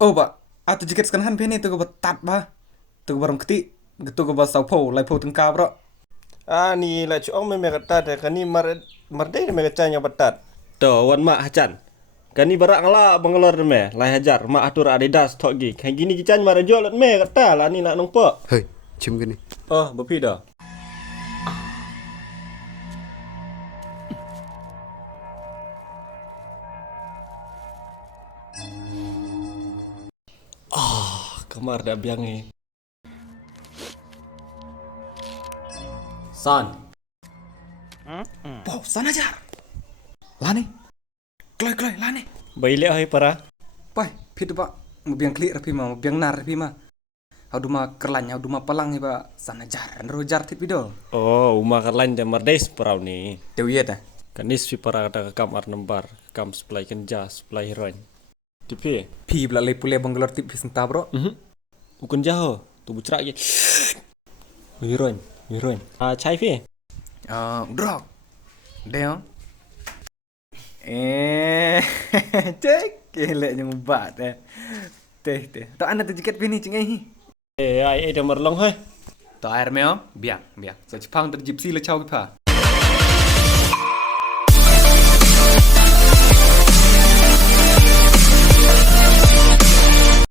Oh, Pak, atau jika sekarang ini tu kau betat bah, tu kau barang ketik, tu kau basau po, lai po tengkap bro. Ni la chuong me megatat kan ni mardai me gacanya batat. To wan mak hacan. Kan ni barak ngala bangalor me lai hajar mak atur Adidas tok gi. Kan gini kican mara jual me kata lah ni nak nongpo. Hei, cium gini. Oh, bepi dah. Kamar dah biang ni. San. Po, sana aja. Lani, kloi, lani. Baile hai para. Pai, pitu Pak, mau biang klik rapi mah, mau biang nar rapi mah. Hau duma kerlanya, hau duma palang ni Pak, sana jar, rojar tit video. Oh, uma karlan jam mardai separau ni. Dewi ya dah. Kanis si para kata kamar nembar. Kam supply kenja, supply heroin. Tipe. Pi belak lai pulih bangalor tip pisentah bro. Bukan jaho. Tu bucerak je. Heroin. Chai fi. Drog. Deo. Cek, kelek yang ubat eh. Teh. Tak anda tu jikat pini cengai hi. Ai dah merlong hai. Tak air meo, biang. Sa Jepang ter gypsy le chau ki pa.